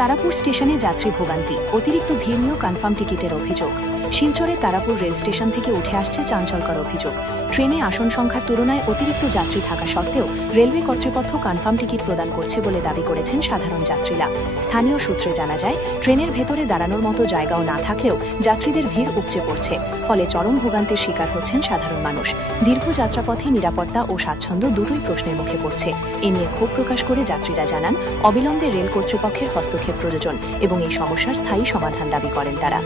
তারাপুর স্টেশনে যাত্রী ভোগান্তি, অতিরিক্ত ভিড় নিয়েও কনফার্ম টিকিটের অভিযোগ। শিলচরে তারাপুর রেল স্টেশন থেকে উঠে আসছে চাঞ্চল্যকর অভিযোগ। ট্রেনে আসন সংখ্যার তুলনায় অতিরিক্ত যাত্রী থাকা সত্ত্বেও রেলওয়ে কর্তৃপক্ষ কনফার্ম টিকিট প্রদান করছে বলে দাবি করেছেন সাধারণ যাত্রীরা। স্থানীয় সূত্রে জানা যায়, ট্রেনের ভেতরে দাঁড়ানোর মতো জায়গাও না থাকলেও যাত্রীদের ভিড় উপচে পড়ছে, ফলে চরম ভোগান্তির শিকার হচ্ছেন সাধারণ মানুষ। দীর্ঘ যাত্রাপথে নিরাপত্তা ও স্বাচ্ছন্দ্য দুটোই প্রশ্নের মুখে পড়ছে। এ নিয়ে ক্ষোভ প্রকাশ করে যাত্রীরা জানান, অবিলম্বে রেল কর্তৃপক্ষের হস্তক্ষেপ প্রয়োজন এবং এই সমস্যার স্থায়ী সমাধান দাবি করেন তারা।